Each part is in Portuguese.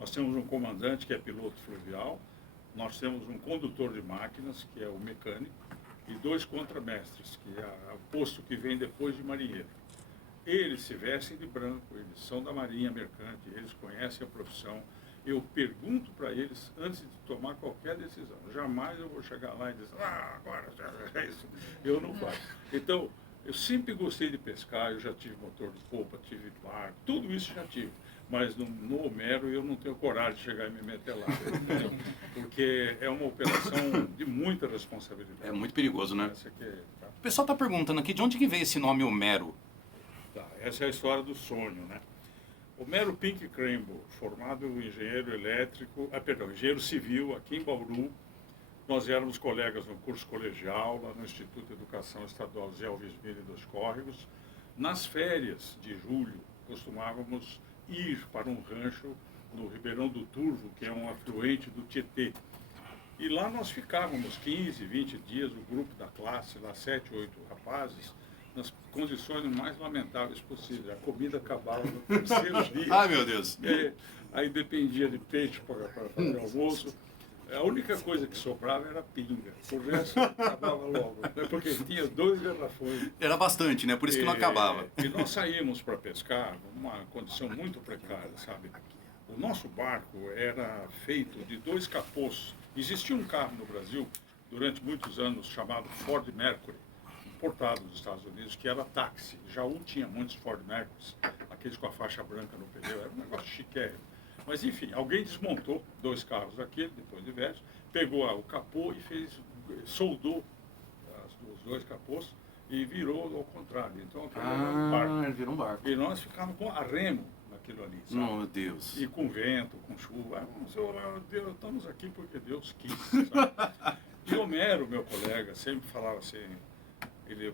Nós temos um comandante que é piloto fluvial, nós temos um condutor de máquinas, que é o mecânico, e 2 contramestres, que é o posto que vem depois de marinheiro. Eles se vestem de branco, eles são da Marinha Mercante, eles conhecem a profissão. Eu pergunto para eles antes de tomar qualquer decisão. Jamais eu vou chegar lá e dizer, agora é isso. Eu não faço. Então, eu sempre gostei de pescar, eu já tive motor de polpa, tive barco, tudo isso já tive. Mas no Homero eu não tenho coragem de chegar e me meter lá, entendeu? Porque é uma operação de muita responsabilidade. É muito perigoso, né? Essa aqui, tá? O pessoal está perguntando aqui de onde que veio esse nome Homero. Tá, essa é a história do sonho, né? Homero Pink Cramble, formado engenheiro elétrico, engenheiro civil aqui em Bauru. Nós éramos colegas no curso colegial, lá no Instituto de Educação Estadual Zé Alves Miller dos Córregos. Nas férias de julho, costumávamos ir para um rancho no Ribeirão do Turvo, que é um afluente do Tietê. E lá nós ficávamos 15, 20 dias, o grupo da classe, lá 7, 8 rapazes, nas condições mais lamentáveis possíveis. A comida acabava no terceiro dia. Ai, meu Deus! Aí dependia de peixe para fazer almoço. A única coisa que sobrava era pinga. O resto acabava logo. Porque tinha 2 garrafões. Era bastante, né? Por isso que não acabava. E nós saímos para pescar numa condição muito precária, sabe? O nosso barco era feito de 2 capôs. Existia um carro no Brasil, durante muitos anos, chamado Ford Mercury, importado dos Estados Unidos, que era táxi. Jaú tinha muitos Ford Mercury, aqueles com a faixa branca no pneu, era um negócio chiquérrimo. Mas enfim, alguém desmontou 2 carros daquele, depois de velhos, pegou o capô e soldou os 2 capôs e virou ao contrário. Então aquele era um barco. Virou um barco. E nós ficávamos com a remo naquilo ali, sabe? Meu Deus. E com vento, com chuva. Deus, estamos aqui porque Deus quis, sabe? E Homero, meu colega, sempre falava assim,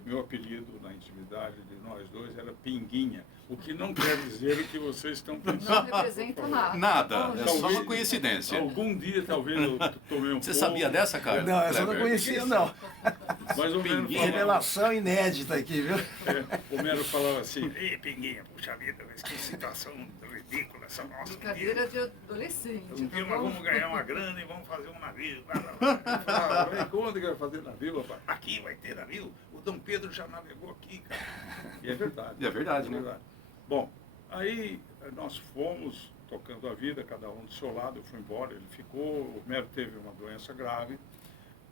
meu apelido na intimidade de nós dois era Pinguinha, o que não quer dizer o que vocês estão pensando. Não representa nada. Nada, Bom, é só uma coincidência. Algum dia talvez eu tomei um Você pouco. sabia dessa, cara? Não, essa eu não Kleber? conhecia, não. Mas o Homero falava, Revelação inédita aqui, viu? o Homero falava assim, ei, Pinguinha, puxa vida, mas que situação ridícula essa nossa. Brincadeira de adolescente. Um dia tá nós bom? vamos ganhar uma grana e vamos fazer um navio. Eu falava, onde que vai fazer navio, rapaz? Aqui vai ter navio? O Dom Pedro já navegou aqui, cara. E é verdade. E é verdade, né? Bom, aí nós fomos tocando a vida, cada um do seu lado, eu fui embora, ele ficou, o Homero teve uma doença grave.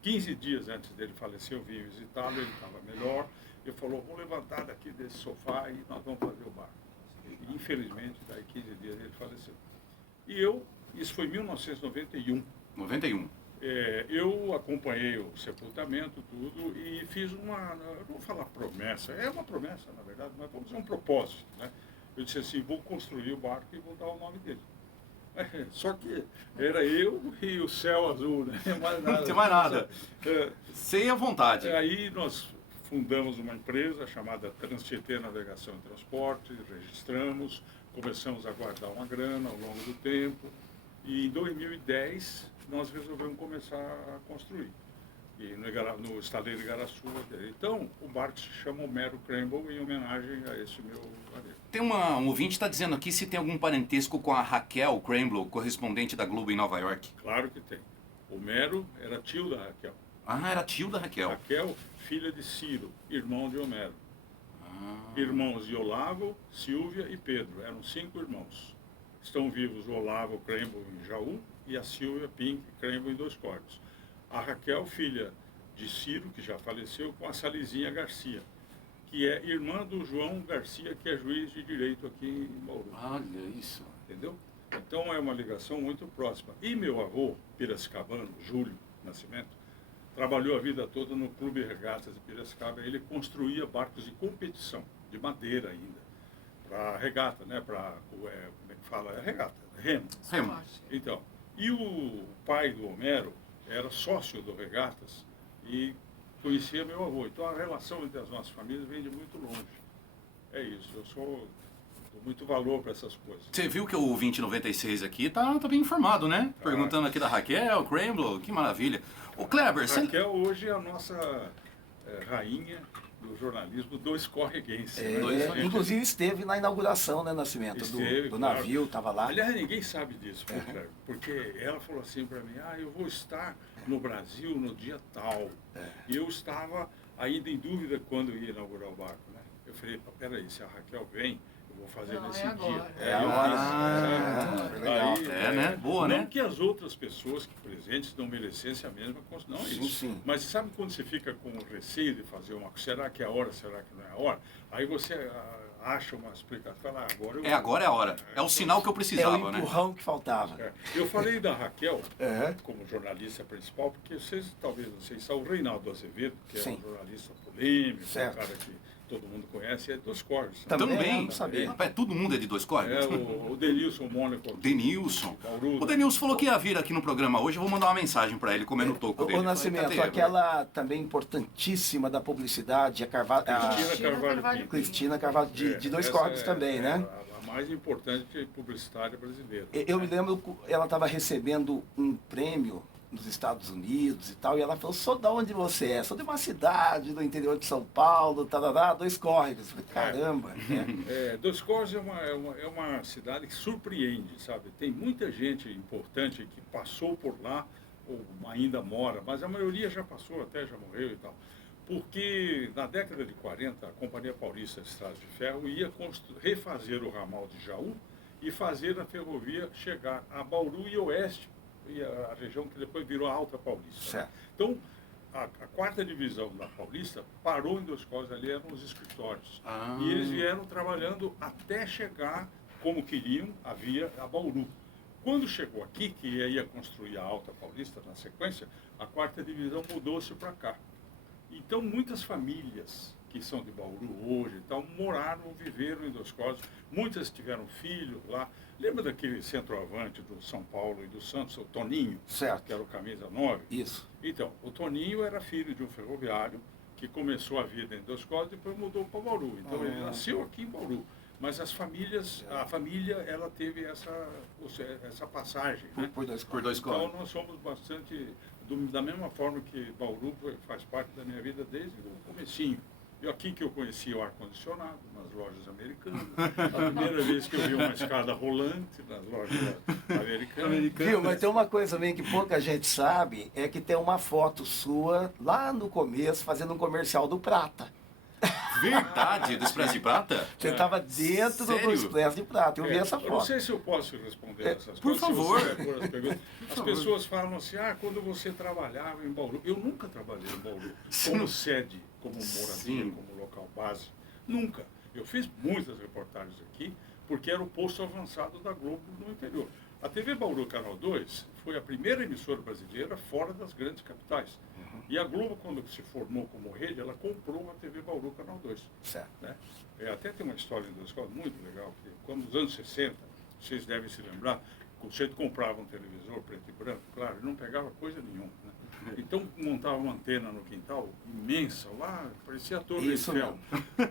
15 dias antes dele falecer, eu vim visitá-lo, ele estava melhor. Ele falou, vou levantar daqui desse sofá e nós vamos fazer o barco. E, infelizmente, daí 15 dias ele faleceu. E isso foi em 1991. 91. Eu acompanhei o sepultamento, tudo, e fiz eu não vou falar promessa, é uma promessa, na verdade, mas vamos dizer um propósito, né? Eu disse assim, vou construir o barco e vou dar o nome dele. Só que era eu e o céu azul, né? Mais nada. Não tem mais nada. Sem a vontade. Aí nós fundamos uma empresa chamada Transtietê Navegação e Transporte, registramos, começamos a guardar uma grana ao longo do tempo, e em 2010 nós resolvemos começar a construir. E no estaleiro de Igaraçu. Então, o barco se chama Homero Cramble em homenagem a esse meu amigo. Tem um ouvinte que está dizendo aqui se tem algum parentesco com a Raquel Cramble, correspondente da Globo em Nova York. Claro que tem. Homero era tio da Raquel. Ah, era tio da Raquel. Raquel, filha de Ciro, irmão de Homero. Irmãos de Olavo, Silvia e Pedro. Eram 5 irmãos. Estão vivos o Olavo Cramble em Jaú e a Silvia Pink Cramble em Dois Cortes. A Raquel, filha de Ciro, que já faleceu, com a Salizinha Garcia, que é irmã do João Garcia, que é juiz de direito aqui em Bauru. Olha isso. Entendeu? Então é uma ligação muito próxima. E meu avô, piracicabano, Júlio Nascimento, trabalhou a vida toda no Clube Regatas de Piracicaba. Ele construía barcos de competição, de madeira ainda, para regata, né? Para, como é que fala? É regata, remo. Remo. Então, e o pai do Homero era sócio do Regatas e conhecia meu avô. Então a relação entre as nossas famílias vem de muito longe. É isso, eu dou muito valor para essas coisas. Você viu que o 2096 aqui tá bem informado, né? Perguntando aqui da Raquel, Cramble, que maravilha. O Kleber, Raquel hoje é a nossa rainha do jornalismo do escorreguense. É, né? Gente, inclusive esteve na inauguração, né, Nascimento, Esteve, do claro. navio, estava lá. Aliás, ninguém sabe disso, porque ela falou assim para mim, eu vou estar no Brasil no dia tal. E eu estava ainda em dúvida quando ia inaugurar o barco, né? Eu falei, peraí, se a Raquel vem, eu vou fazer Não, nesse é dia. agora. É eu agora. fiz, Legal. Né? Boa, não né? que as outras pessoas que presentes não merecessem a mesma consideração, não é Sim, isso. sim. Mas sabe quando você fica com receio de fazer uma coisa, será que é a hora, será que não é a hora? Aí você acha uma explicação, fala, agora eu... Agora é a hora. É o sinal que eu É precisava, o né? empurrão que faltava. Eu falei da Raquel É. como jornalista principal, porque vocês, talvez vocês sabem, o Reinaldo Azevedo, que é Sim. um jornalista polêmico, Certo. um cara que todo mundo conhece, é dos Cortes. Também, Também. não sabia. Rapaz, todo mundo é de Dois Córregos. O Denilson Mônaco. Denilson. Bauru. O Denilson falou que ia vir aqui no programa hoje. Eu vou mandar uma mensagem para ele comendo o toco dele. O Nascimento, Falei, cadê? aquela também importantíssima da publicidade, a Cristina Carvalho Pinto. Cristina Carvalho, de Dois Essa Córregos também, né? A mais importante publicitária brasileira. Eu me lembro que ela estava recebendo um prêmio nos Estados Unidos e tal, e ela falou, sou da onde você é? Sou de uma cidade do interior de São Paulo, tarará, Dois Córregos. Eu falei, caramba. Dois Córregos é uma cidade que surpreende, sabe? Tem muita gente importante que passou por lá, ou ainda mora, mas a maioria já passou, até já morreu e tal. Porque na década de 40, a Companhia Paulista de Estradas de Ferro ia refazer o ramal de Jaú e fazer a ferrovia chegar a Bauru e Oeste, e a região que depois virou a Alta Paulista. Certo. Então, a quarta divisão da Paulista parou em Dois Córregos, ali eram os escritórios. E eles vieram trabalhando até chegar, como queriam, a Bauru. Quando chegou aqui, que ia construir a Alta Paulista na sequência, a quarta divisão mudou-se para cá. Então, muitas famílias que são de Bauru hoje, então, moraram, viveram em Dois Córregos, muitas tiveram filhos lá. Lembra daquele centroavante do São Paulo e do Santos, o Toninho? Certo. Que era o camisa 9? Isso. Então, o Toninho era filho de um ferroviário que começou a vida em Dois Córregos e depois mudou para Bauru. Então, ele nasceu aqui em Bauru. Mas a família, ela teve essa passagem, né? Por Dois Por Dois Então, Córregos. nós somos bastante, da mesma forma que Bauru faz parte da minha vida desde o comecinho. E aqui que eu conheci o ar-condicionado, nas lojas americanas. A primeira vez que eu vi uma escada rolante nas lojas americanas. Viu, mas tem uma coisa também que pouca gente sabe, é que tem uma foto sua lá no começo fazendo um comercial do Prata. Verdade, do Expresso de Prata? Você estava dentro do Sério? Expresso de Prata, eu vi essa Eu não foto. sei se eu posso responder essas por coisas. favor. Se você for as perguntas. As pessoas falam assim, quando você trabalhava em Bauru. Eu nunca trabalhei em Bauru como sede, como moradia, Sim. como local base. Nunca. Eu fiz muitas reportagens aqui, porque era o posto avançado da Globo no interior. A TV Bauru Canal 2 foi a primeira emissora brasileira fora das grandes capitais. E a Globo, quando se formou como rede, ela comprou a TV Bauru Canal 2. Certo. Né? Até tem uma história da escola muito legal, que quando nos anos 60, vocês devem se lembrar, você comprava um televisor preto e branco, claro, não pegava coisa nenhuma. Né? Então montava uma antena no quintal, imensa, lá, parecia a Torre Isso Eiffel.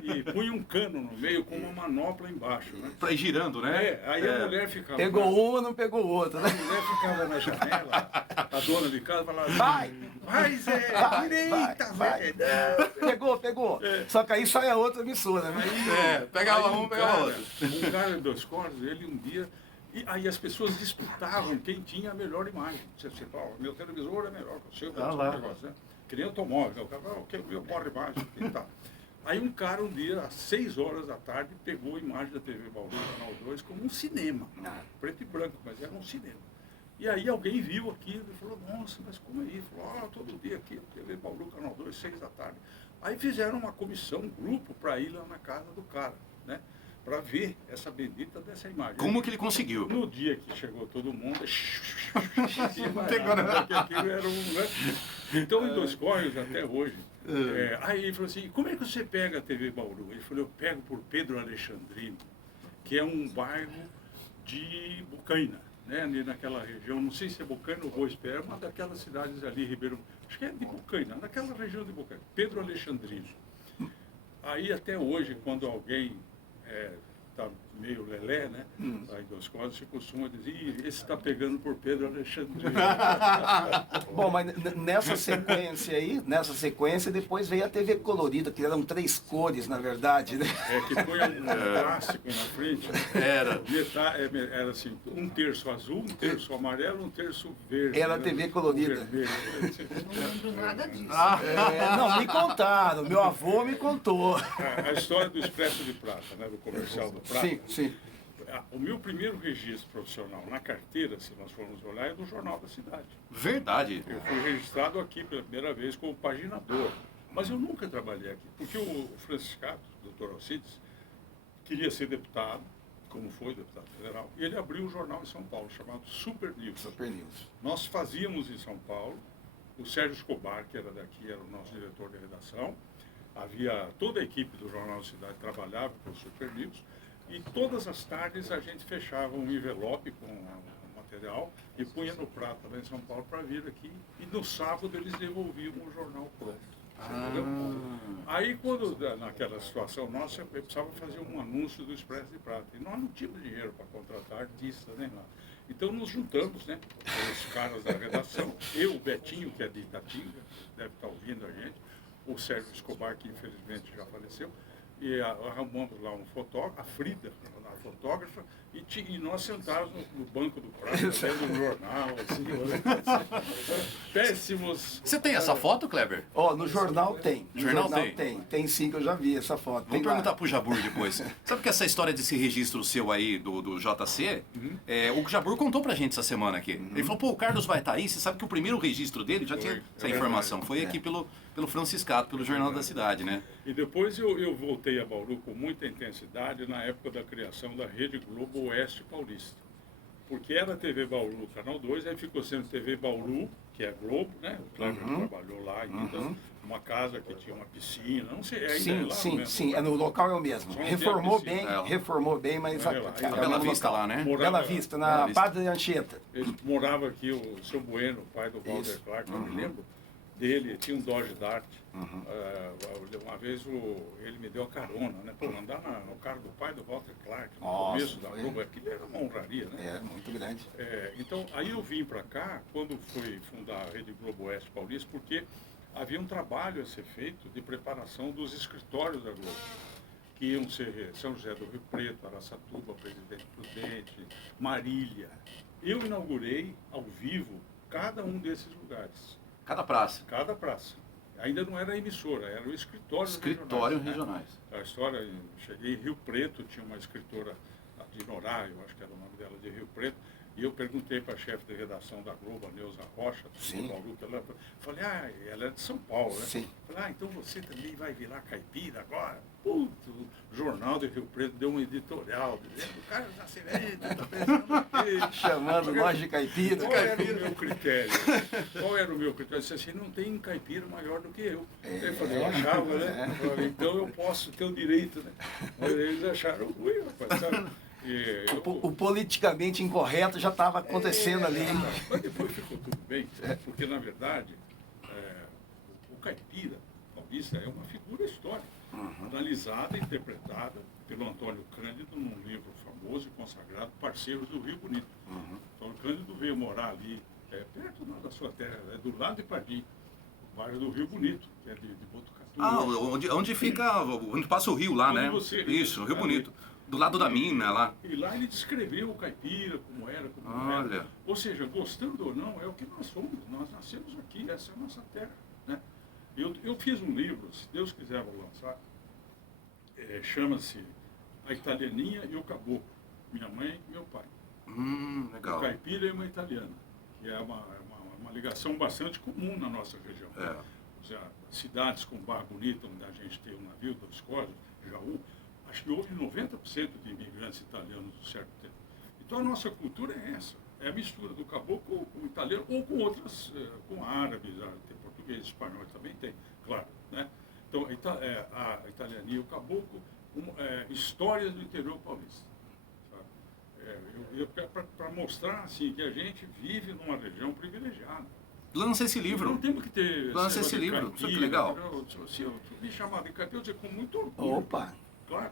E punha um cano no meio com uma manopla embaixo. Né? Pra ir girando, né? Aí a mulher ficava... Pegou uma, não pegou outra, né? A mulher ficava na janela, a dona de casa falava... Vai, Zé! Vai, Direita, vai, Zé! Pegou. Só que aí sai a outra emissora, né? Pegava Aí um, pegava outro. Um cara de Dois Córregos, ele um dia... E aí as pessoas disputavam quem tinha a melhor imagem. Você meu televisor é melhor que o seu, negócio, né? Que nem automóvel, né? O cara, o meu morre imagem e tal. Aí um cara um dia, às 6 horas da tarde, pegou a imagem da TV Bauru, Canal 2, como um cinema. Preto e branco, mas era um cinema. E aí alguém viu aquilo e falou, nossa, mas como é isso? Falou, todo dia aqui, TV Bauru, Canal 2, 6 da tarde. Aí fizeram uma comissão, um grupo, para ir lá na casa do cara, né? Para ver essa bendita dessa imagem. Como que ele conseguiu? No dia que chegou todo mundo, Pegou, né? porque aquilo era né? Então, em Dois Córregos, até hoje, aí ele falou assim, como é que você pega a TV Bauru? Ele falou, eu pego por Pedro Alexandrino, que é um bairro de Bocaina, né? Ali naquela região, não sei se é Bocaina ou Boa Espera, uma daquelas cidades ali, Ribeirão, acho que é de Bocaina, naquela região de Bocaina, Pedro Alexandrino. Aí até hoje, quando alguém está meio lelé, né? Aí das escolas se costuma dizer, "Ih, esse está pegando por Pedro Alexandre." Bom, mas nessa sequência, depois veio a TV colorida, que eram 3 cores, na verdade, né? Que foi um clássico na frente. Era. Era assim, um terço azul, um terço amarelo, um terço verde. Era a TV colorida. Vermelho. Eu não lembro nada disso. Não, me contaram, meu avô me contou. A história do Expresso de Prata, né, do comercial do Prata. Sim, sim. O meu primeiro registro profissional na carteira, se nós formos olhar, é do Jornal da Cidade. Verdade. Eu fui registrado aqui pela primeira vez como paginador, mas eu nunca trabalhei aqui, porque o Franciscato, o doutor Alcides, queria ser deputado, como foi deputado federal, e ele abriu um jornal em São Paulo chamado Super News. Super News. Nós fazíamos em São Paulo, o Sérgio Escobar, que era daqui, era o nosso diretor de redação, havia toda a equipe do Jornal da Cidade trabalhava com o Super News, e todas as tardes a gente fechava um envelope com o material e punha no prato lá em São Paulo para vir aqui, e no sábado eles devolviam o jornal pronto. Entendeu? Aí, quando, naquela situação nossa, eu precisava fazer um anúncio do Expresso de Prata. E nós não tínhamos dinheiro para contratar artistas, nem nada. Então, nos juntamos, né? Os caras da redação, eu, o Betinho, que é de Itatinga, deve estar ouvindo a gente, o Sérgio Escobar, que infelizmente já faleceu, e arrumamos lá um fotógrafo, a Frida, a fotógrafa, e nós sentados no banco do prato, lendo um jornal, assim, péssimos. Você tem essa foto, Kleber? Ó, no jornal tem. No Jornal tem. Tem sim, que eu já vi essa foto. Vamos perguntar pro Jabur depois. Sabe que essa história desse registro seu aí do JC, o Jabur contou pra gente essa semana aqui. Ele falou, pô, o Carlos vai estar aí, você sabe que o primeiro registro dele já tinha essa informação. Foi aqui pelo Franciscato, pelo Jornal da Cidade, né? E depois eu voltei a Bauru com muita intensidade na época da criação da Rede Globo Oeste Paulista. Porque era TV Bauru, Canal 2, aí ficou sendo TV Bauru, que é Globo, né? O Kleber trabalhou lá ainda, uma casa que tinha uma piscina, não sei, ainda é lá no mesmo Sim, lugar. no local é o mesmo. Só não Reformou tem a bem, piscina. reformou bem, mas... Olha lá, é A o Bela mesmo Vista local. lá, né? Morava- Bela Vista, na Bela Vista. Padre Anchieta. Ele morava aqui, o seu Bueno, pai do Walter Isso. Clark, eu me lembro dele, tinha um Dodge Dart. Uma vez ele me deu a carona, né? Pô, andar no carro do pai do Walter Clark, no Nossa, começo da foi. Globo, aquilo era uma honraria, né? É, muito grande. Então, aí eu vim para cá, quando fui fundar a Rede Globo Oeste Paulista, porque havia um trabalho a ser feito de preparação dos escritórios da Globo, que iam ser São José do Rio Preto, Araçatuba, Presidente Prudente, Marília. Eu inaugurei ao vivo cada um desses lugares, Cada praça. cada praça. Ainda não era emissora, era o escritório Escritório regionais, regionais. né? A história, eu cheguei em Rio Preto, tinha uma escritora de Norá, eu acho que era o nome dela, de Rio Preto, e eu perguntei para a chefe de redação da Globo, a Neuza Rocha, Sim. de Bauru, que ela falei, ela é de São Paulo, né? Sim. Falei, então você também vai virar caipira agora? Puto, o Jornal de Rio Preto deu um editorial dizendo, o cara da Serena tá pensando o quê? Chamando nós de caipira. Qual era o meu critério? Qual era o meu critério? Eu disse assim, não tem caipira maior do que eu. Eu falei, eu achava, né? Eu falei, então eu posso ter o direito, né? Mas eles acharam ruim, rapaz, sabe? O politicamente incorreto já estava acontecendo ali. Mas depois ficou tudo bem, porque na verdade o caipira paulista é uma figura histórica, analisada e interpretada pelo Antônio Cândido num livro famoso e consagrado, Parceiros do Rio Bonito. Antônio Cândido veio morar ali, perto da sua terra, do lado de Padim, o bairro do Rio Bonito, que é de Botucatu. Onde fica, onde passa o rio lá, Onde né? você- Isso, Rio Bonito. Do lado da mina lá. E lá ele descreveu o caipira, como era, como não Olha. era. Ou seja, gostando ou não, é o que nós somos. Nós nascemos aqui, essa é a nossa terra. Né? Eu fiz um livro, se Deus quiser vou lançar, chama-se A Italianinha e o Caboclo, minha mãe e meu pai. Legal. O caipira é uma italiana, que é uma ligação bastante comum na nossa região. Ou seja, cidades como Barra Bonita, onde a gente tem o navio da Escócia, Jaú, acho que houve 90% de imigrantes italianos no certo tempo. Então a nossa cultura é essa, é a mistura do caboclo com o italiano ou com outras, com árabes, tem português, espanhol também tem, claro. Né? Então a italiania e o caboclo, histórias do interior paulista. Para mostrar assim, que a gente vive numa região privilegiada. Lança esse livro. Não temos que ter... Lança esse livro, isso que legal. Se eu me chamar de caipira, eu dizer com muito orgulho. Opa! Claro,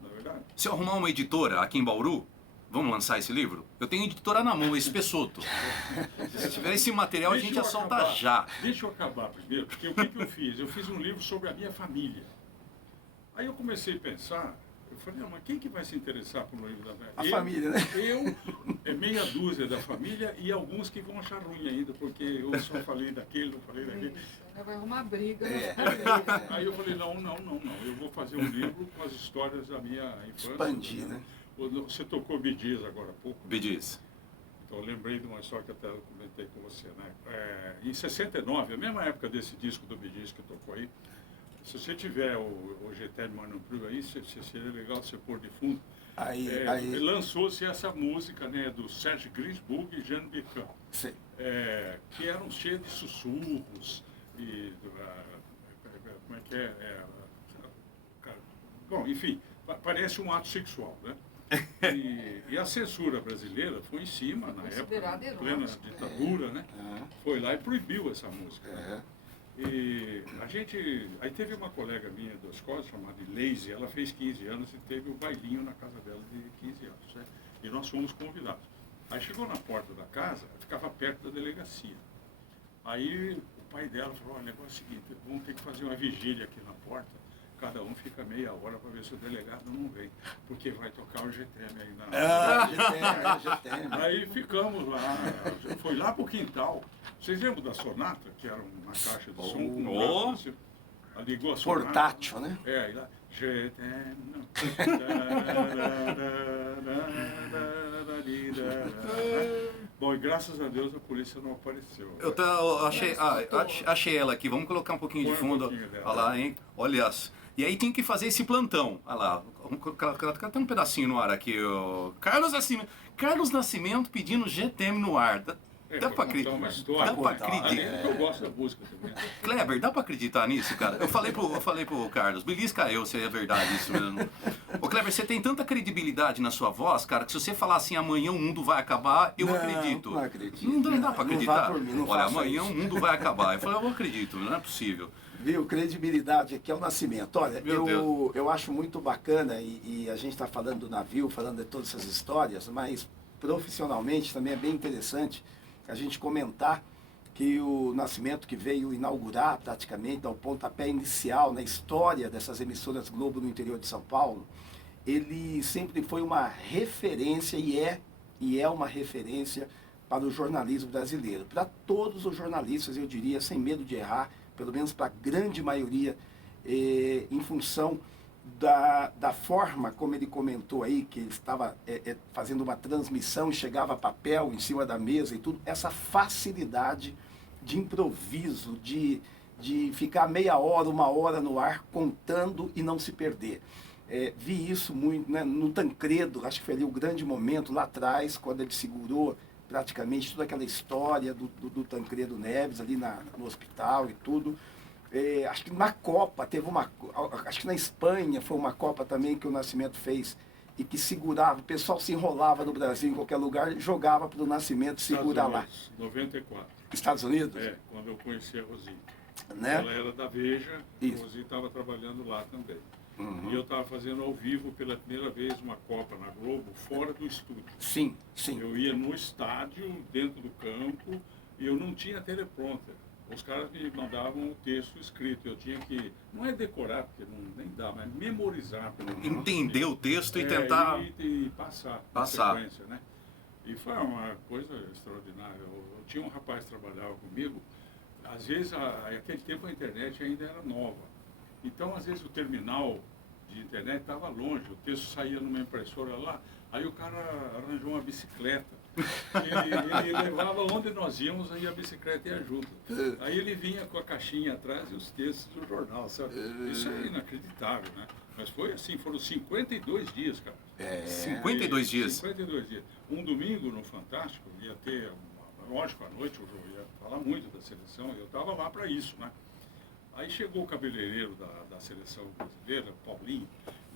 na verdade. sabe? Se eu arrumar uma editora aqui em Bauru, vamos lançar esse livro? Eu tenho editora na mão, esse Pessoto. Se tiver esse material, a gente já solta já. Deixa eu acabar primeiro, porque o que eu fiz? Eu fiz um livro sobre a minha família. Aí eu comecei a pensar, eu falei, mas quem que vai se interessar por um livro da minha A família, né? Meia dúzia da família e alguns que vão achar ruim ainda, porque eu só falei daquele, não falei daquele. Vai arrumar briga. Aí eu falei, não, eu vou fazer um livro com as histórias da minha infância. Expandir, né? Você tocou Bee Gees agora há pouco. Bee Gees. Então eu lembrei de uma história que até eu comentei com você, né? Em 69, a mesma época desse disco do Bee Gees que tocou aí, se você tiver o GT Mano Pro aí, seria legal você pôr de fundo. Aí... Lançou-se essa música, né, do Serge Gainsbourg e Jeanne Beckham, que eram cheias de sussurros e como é que bom, enfim, parece um ato sexual, né? E a censura brasileira foi em cima, na época, em plena ditadura, né? Foi lá e proibiu essa música. Né? E aí teve uma colega minha da escola, chamada Lazy, ela fez 15 anos e teve o bailinho na casa dela de 15 anos, né? E nós fomos convidados. Aí chegou na porta da casa, ficava perto da delegacia. Aí o pai dela falou, olha, o negócio é o seguinte, vamos ter que fazer uma vigília aqui na porta, cada um fica meia hora para ver se o delegado não vem, porque vai tocar o GTM aí na... GTM. Aí ficamos lá, foi lá pro quintal. Vocês lembram da Sonata, que era uma caixa de som com um gato, ligou a Sonata. Portátil, né? E lá, GTM. Bom, e graças a Deus a polícia não apareceu. Achei ela aqui, vamos colocar um pouquinho de fundo. Olha lá, hein? Olha. E aí tem que fazer esse plantão. Olha lá, tem um pedacinho no ar aqui. Carlos Nascimento pedindo GTM no ar. Dá pra acreditar? Dá pra acreditar? Eu gosto da música também. Kleber, dá pra acreditar nisso, cara? Eu falei pro Carlos, belisca eu se é verdade isso mesmo. Ô Kleber, você tem tanta credibilidade na sua voz, cara, que se você falar assim, amanhã o mundo vai acabar, eu acredito. Não acredito. Não dá pra acreditar? Olha, amanhã o mundo vai acabar. Eu falei, eu acredito, não é possível. Viu, credibilidade aqui é o Nascimento. Olha, eu acho muito bacana, e a gente está falando do navio, falando de todas essas histórias, mas profissionalmente também é bem interessante a gente comentar que o Nascimento, que veio inaugurar praticamente, dar o pontapé inicial na história dessas emissoras Globo no interior de São Paulo, ele sempre foi uma referência e é uma referência para o jornalismo brasileiro. Para todos os jornalistas, eu diria, sem medo de errar, pelo menos para a grande maioria, em função da forma como ele comentou aí, que ele estava fazendo uma transmissão e chegava papel em cima da mesa e tudo, essa facilidade de improviso, de ficar meia hora, uma hora no ar, contando e não se perder. Vi isso muito, né, no Tancredo, acho que foi ali o grande momento lá atrás, quando ele segurou praticamente toda aquela história do Tancredo Neves ali no hospital e tudo. Acho que na Copa teve acho que na Espanha foi uma Copa também que o Nascimento fez e que segurava, o pessoal se enrolava no Brasil em qualquer lugar, jogava para o Nascimento segurar lá. 94. Estados Unidos? Quando eu conheci a Rosinha. Né? Ela era da Veja, Isso. a Rosinha estava trabalhando lá também. Uhum. E eu estava fazendo ao vivo pela primeira vez uma Copa na Globo, fora do estúdio. Sim, sim. Eu ia no estádio, dentro do campo, e eu não tinha teleprompter. Os caras me mandavam o texto escrito, eu tinha que, não é decorar, porque nem dá, mas memorizar. Entender o texto e tentar... E passar. Sequência, né? E foi uma coisa extraordinária. Eu tinha um rapaz que trabalhava comigo, às vezes, naquele tempo a internet ainda era nova. Então, às vezes, o terminal de internet estava longe, o texto saía numa impressora lá, aí o cara arranjou uma bicicleta. Ele levava onde nós íamos, aí a bicicleta ia junto. Aí ele vinha com a caixinha atrás e os textos do jornal, sabe? Isso é inacreditável, né? Mas foi assim, foram 52 dias, cara. 52 dias? 52 dias. Um domingo no Fantástico, ia ter, lógico, à noite eu ia falar muito da seleção, eu estava lá para isso, né? Aí chegou o cabeleireiro da seleção brasileira, Paulinho,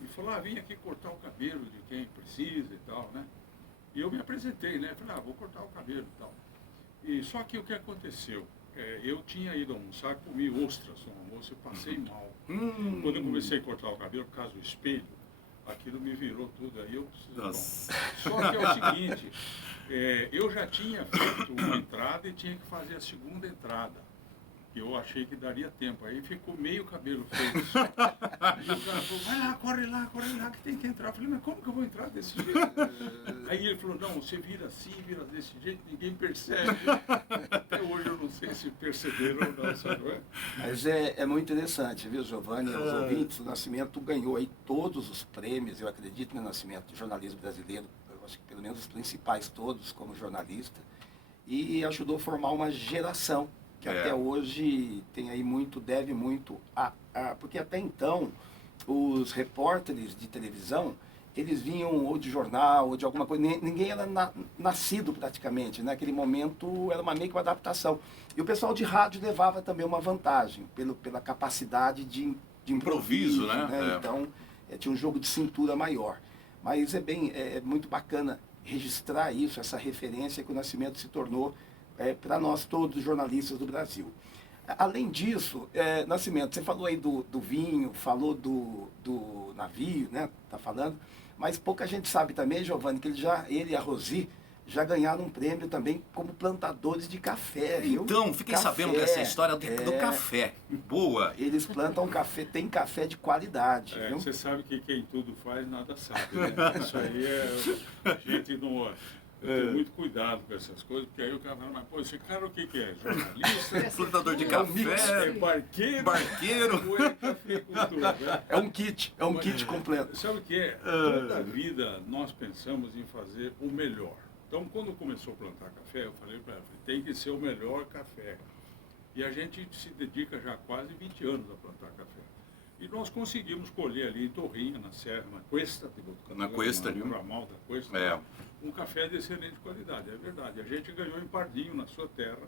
e falou, vim aqui cortar o cabelo de quem precisa e tal, né? E eu me apresentei, né? Falei, vou cortar o cabelo e tal. E só que o que aconteceu? Eu tinha ido almoçar, comi ostras no almoço e passei mal. Quando eu comecei a cortar o cabelo, por causa do espelho, aquilo me virou tudo. Aí eu preciso... Nossa. Só que é o seguinte, eu já tinha feito uma entrada e tinha que fazer a segunda entrada. Eu achei que daria tempo. Aí ficou meio cabelo feito. Aí o cara falou, vai lá, corre lá, que tem que entrar. Eu falei, mas como que eu vou entrar desse jeito? Aí ele falou, não, você vira assim, vira desse jeito, ninguém percebe. Até hoje eu não sei se perceberam ou não, sabe? Mas é muito interessante, viu, Giovanni? Os ouvintes, o Nascimento ganhou aí todos os prêmios, eu acredito no Nascimento de jornalismo brasileiro, eu acho que pelo menos os principais todos como jornalista, e ajudou a formar uma geração que até hoje tem aí muito, deve muito porque até então os repórteres de televisão, eles vinham ou de jornal ou de alguma coisa, ninguém era nascido praticamente, naquele momento era meio que uma adaptação. E o pessoal de rádio levava também uma vantagem, pela capacidade de improviso, né? Então tinha um jogo de cintura maior. Mas é muito bacana registrar isso, essa referência que o Nascimento se tornou para nós todos os jornalistas do Brasil. Além disso, Nascimento, você falou aí do vinho, falou do navio, né? Tá falando, mas pouca gente sabe também, Giovanni, que ele e a Rosi já ganharam um prêmio também como plantadores de café, viu? Então, fiquei sabendo dessa história do café. Boa! Eles plantam café, tem café de qualidade. Viu? Você sabe que quem tudo faz, nada sabe, né? Isso aí a gente não... Eu tenho muito cuidado com essas coisas, porque aí o cara fala, mas pô, esse cara o que é? Jornalista? Plantador de café? Barqueiro? Ou é cafeicultor, né? É um kit completo. Sabe o que é? Toda a vida nós pensamos em fazer o melhor. Então, quando começou a plantar café, eu falei para ela, tem que ser o melhor café. E a gente se dedica já há quase 20 anos a plantar café. E nós conseguimos colher ali em Torrinha, na Serra, na Cuesta, no ramal da Cuesta, um café de excelente qualidade, é verdade. A gente ganhou em Pardinho, na sua terra,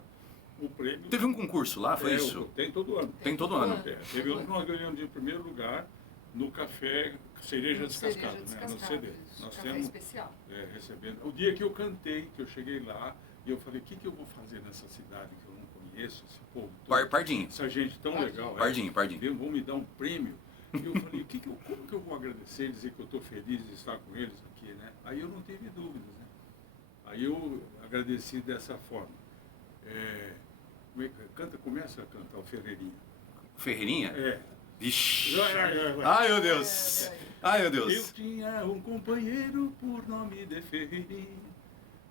o prêmio. Teve um concurso lá, foi isso? Tem todo ano. Tem todo ano. Teve ano que nós ganhamos de primeiro lugar no café Cereja Descascada, né? No CD. Nós café temos especial. recebendo. O dia que eu cantei, que eu cheguei lá, e eu falei, o que eu vou fazer nessa cidade que eu não conheço, esse povo todo, Pardinho. essa gente tão legal. Pardinho. Vão me dar um prêmio. E eu falei, como que eu vou agradecer, dizer que eu estou feliz de estar com eles aqui, né? Aí eu não tive dúvidas, né? Aí eu agradeci dessa forma. Começa a cantar o Ferreirinha. Ferreirinha? Vixe. Ai, meu Deus. Ai, meu Deus. Eu tinha um companheiro por nome de Ferreirinha.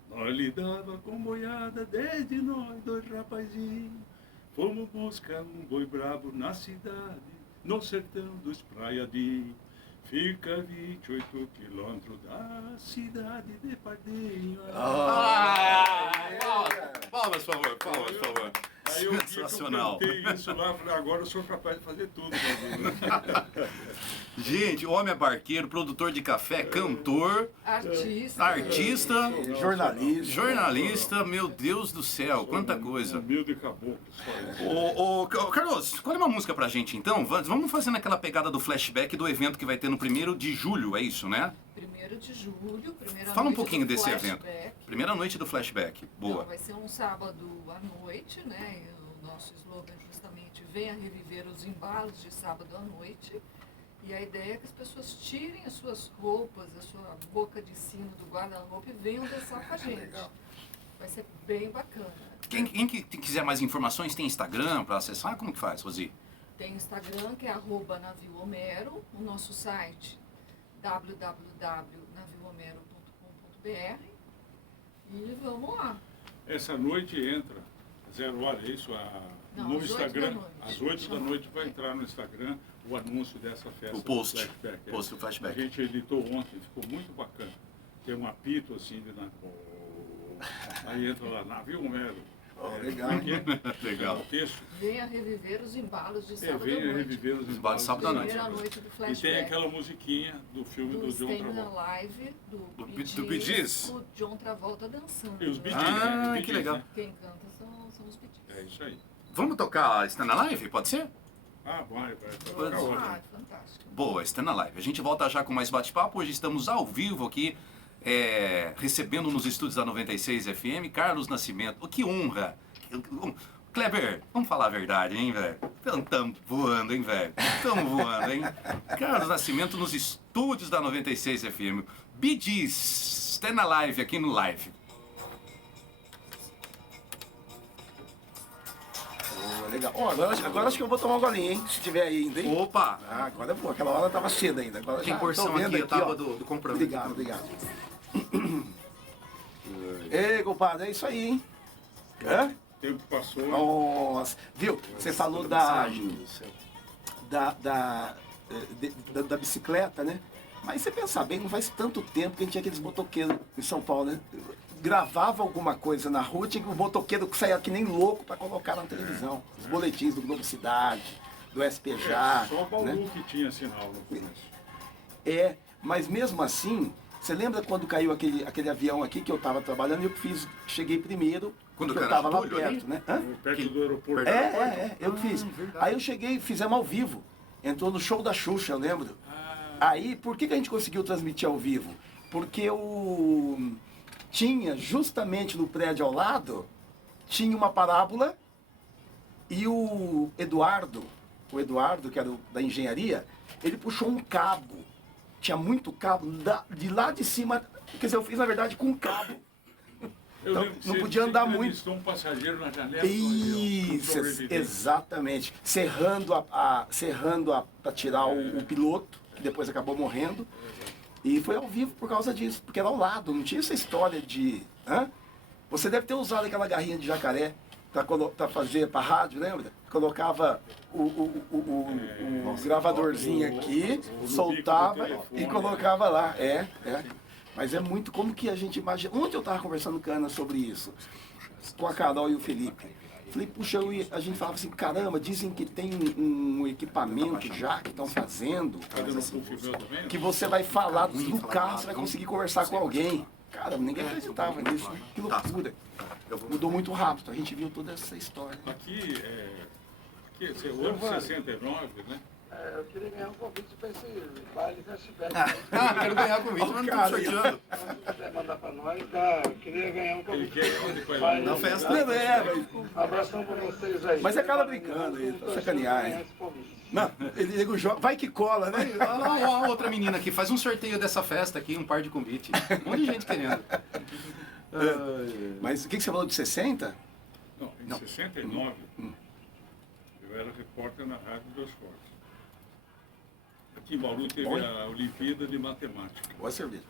Nós lidava com boiada desde nós dois rapazinhos. Fomos buscar um boi brabo na cidade, no sertão dos Praiadinhos. Fica 28 quilômetros da cidade de Pardinho. Palmas, por favor. Aí eu cantei isso lá, falei, agora eu sou capaz de fazer tudo. Gente, o homem é barqueiro, produtor de café, cantor, artista, jornalista, meu Deus do céu, quanta coisa. Humilde caboclo. Carlos, escolhe uma música pra gente então, vamos fazendo aquela pegada do flashback do evento que vai ter no 1º de julho, é isso, né? 1º de julho, primeira Fala um noite pouquinho do desse flashback. evento. Primeira noite do flashback, boa. Então, vai ser um sábado à noite, né? O nosso slogan justamente venha reviver os embalos de sábado à noite. E a ideia é que as pessoas tirem as suas roupas, a sua boca de sino do guarda-roupa e venham dançar com a gente. Legal. Vai ser bem bacana. Quem quiser mais informações, tem Instagram para acessar? Como que faz, Rosi? Tem Instagram, que é @naviohomero, o nosso site www.naviohomero.com.br e vamos lá. Essa noite entra, 0 hora, é isso? Não, no às 8 Instagram, da noite. às 8 da noite vai entrar no Instagram o anúncio dessa festa. O post. Do flashback. Post do flashback. A gente editou ontem, ficou muito bacana. Tem um apito assim, aí entra lá, Navio Homero. Legal. Legal. O texto. Venha reviver os embalos de sábado à Venha noite. reviver os embalos de sábado à noite. Primeira noite do E flashback. tem aquela musiquinha do filme do John Staying Travolta. Alive, do Bee Gees? o John Travolta dançando. E os Bee Gees, Ah, né? que legal. Quem canta são os Bee Gees. É isso aí. Vamos tocar Stand Alive, pode ser? Vai. Ah, fantástico. Boa, Stand Alive. A gente volta já com mais bate-papo. Hoje estamos ao vivo aqui, recebendo nos estúdios da 96 FM, Carlos Nascimento. Que honra! Kleber, vamos falar a verdade, hein, velho? Estamos voando, hein, velho? Estamos voando, hein? Carlos Nascimento nos estúdios da 96 FM. Bee Gees, Stand Alive aqui no Live. Legal. Agora acho que eu vou tomar um golinho, hein? Se tiver aí ainda, hein? Opa! Ah, agora eu vou. Aquela hora tava cedo ainda. Agora Tem já porção tô vendo aqui, eu tava ó. do compromisso. Obrigado. Ei, compadre, é isso aí, hein? Hã? O tempo passou. Nossa, viu? Você falou da bicicleta, né? Mas você pensar bem, não faz tanto tempo que a gente tinha aqueles motoqueiros em São Paulo, né? Gravava alguma coisa na rua, tinha o motoqueiro que saía que nem louco para colocar na televisão. Os boletins do Globo Cidade, do SPJ. Só o Bauru né? que tinha sinal no começo. Mas mesmo assim, você lembra quando caiu aquele avião aqui que eu estava trabalhando e eu cheguei primeiro, Quando eu era estava lá Getúlio perto, ali? né? Hã? Perto do aeroporto. Eu que fiz. verdade. Aí eu cheguei, fizemos ao vivo. Entrou no show da Xuxa, eu lembro. Aí, por que a gente conseguiu transmitir ao vivo? Porque tinha, justamente no prédio ao lado, tinha uma parábola e o Eduardo, que era da engenharia, ele puxou um cabo. Tinha muito cabo, de lá de cima, quer dizer, eu fiz na verdade com um cabo. Então, não podia andar muito. Um passageiro na janela. Isso, exatamente. Serrando para tirar o piloto, que depois acabou morrendo. E foi ao vivo por causa disso, porque era ao lado, não tinha essa história de... Você deve ter usado aquela garrinha de jacaré para fazer para rádio, lembra? Colocava o gravadorzinho aqui, soltava e colocava lá. Mas é muito como que a gente imagina. Ontem eu estava conversando com a Ana sobre isso, com a Carol e o Felipe. Falei, puxa, a gente falava assim, caramba, dizem que tem um equipamento já que estão fazendo, que você vai falar do carro, você vai conseguir conversar com alguém. Cara, ninguém acreditava nisso, né? Que loucura. Mudou muito rápido, a gente viu toda essa história. Aqui, o ano 69, né? Eu queria ganhar um convite para esse baile Cashback. Quero ganhar convite, mas não tô sorteando. Se quiser mandar para nós, eu queria ganhar um convite. Na festa. Um abração para vocês aí. Mas é cara brincando aí, pra sacanear, hein? Não, ele liga o jogo, vai que cola, né? Olha lá a outra menina aqui, faz um sorteio dessa festa aqui, um par de convite. Um monte de gente querendo. Mas o que você falou de 60? Não, em 69, eu era repórter na Rádio dos Fortes. Aqui em Bauru teve a Olimpíada de Matemática. Boa cerveja.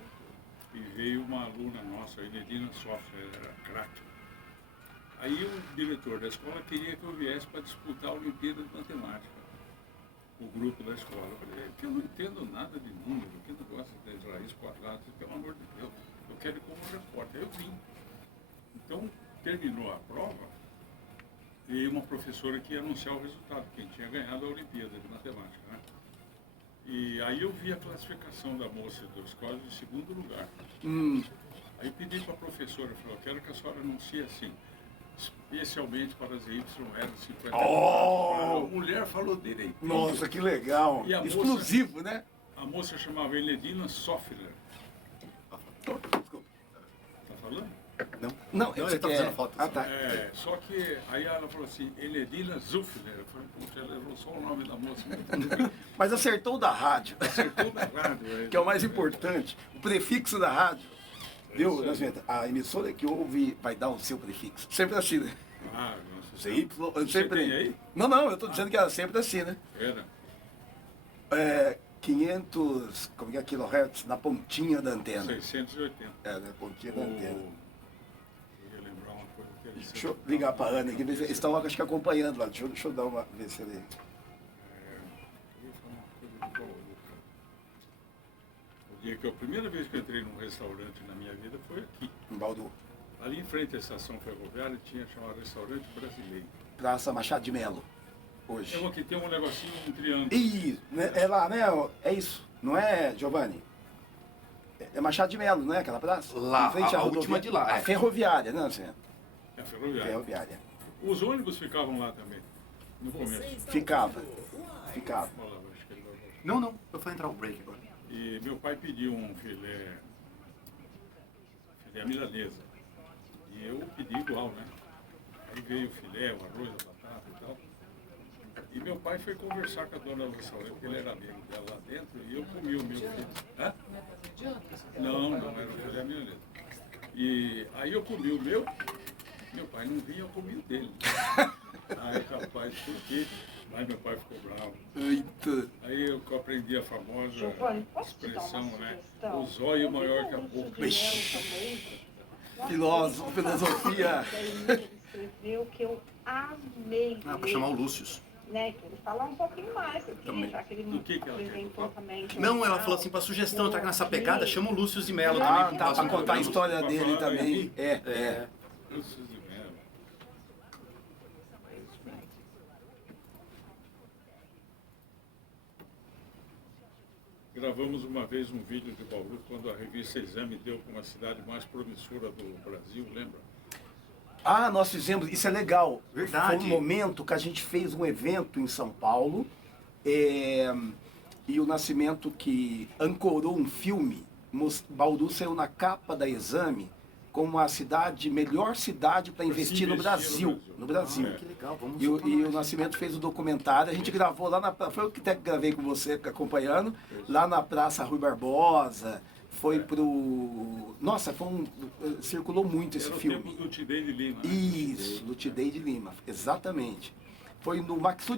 E veio uma aluna nossa, a Inedina Software, era craque. Aí o diretor da escola queria que eu viesse para disputar a Olimpíada de Matemática. O grupo da escola. Eu falei, que eu não entendo nada de número, que negócio de raiz quadrada, pelo amor de Deus, eu quero ir como repórter. Eu vim. Então, terminou a prova e uma professora que ia anunciar o resultado, quem tinha ganhado a Olimpíada de Matemática, né? E aí eu vi a classificação da moça da escola em segundo lugar. Aí pedi para a professora, falei, eu quero que a senhora anuncie assim, especialmente para as YR 50. A mulher falou direito. Nossa, que legal. E a exclusivo, moça, né? A moça chamava Enedina Soffler. Desculpa. Tá falando? Não, ele tá fazendo foto. Ah, tá. Só que aí ela falou assim, Enedina Zuffler. Eu falei, puxa, ela errou só o nome da moça. Mas acertou da rádio. Acertou da rádio. Que é o mais importante. O prefixo da rádio. Viu, Nascimento? A emissora que ouve vai dar o seu prefixo. Sempre assim, né? Ah, nossa. CY, Você sempre. tem aí? Não, eu tô dizendo que era sempre assim, né? Era. 500, como que é, kilohertz na pontinha da antena. 680. Na pontinha da antena. Eu ia lembrar uma coisa interessante. Deixa eu ligar pra Ana aqui, eles estão, acho que, acompanhando lá. Deixa eu dar uma, ver se ele... Eu ia falar uma coisa de o dia que a primeira vez que eu entrei num restaurante na minha vida foi aqui. Em Bauru. Ali em frente à estação ferroviária tinha chamado Restaurante Brasileiro. Praça Machado de Melo, hoje. Eu aqui tem um negocinho, um triângulo. Isso, né? É lá, né? É isso, não é, Giovanni? É Machado de Melo, não é aquela praça? Lá, Em frente à a rodovia- última de lá. A ferroviária, né, Nascimento? É a ferroviária. Ferroviária. Os ônibus ficavam lá também, no começo. Ficava. Olha lá, acho que ele vai voltar. Não, eu vou entrar o break agora. E meu pai pediu um filé milanesa. E eu pedi igual, né? Aí veio o filé, o arroz, a batata e tal. E meu pai foi conversar com a dona do restaurante, porque ele era amigo dela lá dentro, e eu comi o meu filho. Hã? Não, não, era o filé milanesa. E aí eu comi o meu pai não vinha, eu comi o dele. Aí, rapaz, por quê? Aí meu pai ficou bravo. Eita. Aí eu aprendi a famosa Giovanni, posso te dar expressão, uma né? sugestão? O zóio maior que a boca. Filósofo, filosofia. Ele escreveu que eu amei. Ah, pra chamar o Lúcio. Né, que ele falar um pouquinho mais aqui, Também. já que ele Do que ela quer apresentou contar? também. Não, ela falou assim, pra sugestão, tá nessa pegada, chama o Lúcio de Mello Ah, também. tá, pro pra próximo contar a programa. história Pra dele falar também. aqui. É. Eu preciso de mel. Gravamos uma vez um vídeo de Bauru quando a revista Exame deu como a cidade mais promissora do Brasil, lembra? Ah, nós fizemos, isso é legal. Verdade. Foi um momento que a gente fez um evento em São Paulo, e o Nascimento que ancorou um filme, Bauru saiu na capa da Exame como a melhor cidade para investir no Brasil. No Brasil. Que legal, vamos E soltar o mais. Nascimento fez o documentário, a gente gravou lá foi eu que até gravei com você, acompanhando, lá na Praça Rui Barbosa, foi pro... Nossa, circulou muito esse Era o filme. tempo do Tidei de Lima. Né? Isso, do Tidei de Lima, exatamente. Foi no Maxud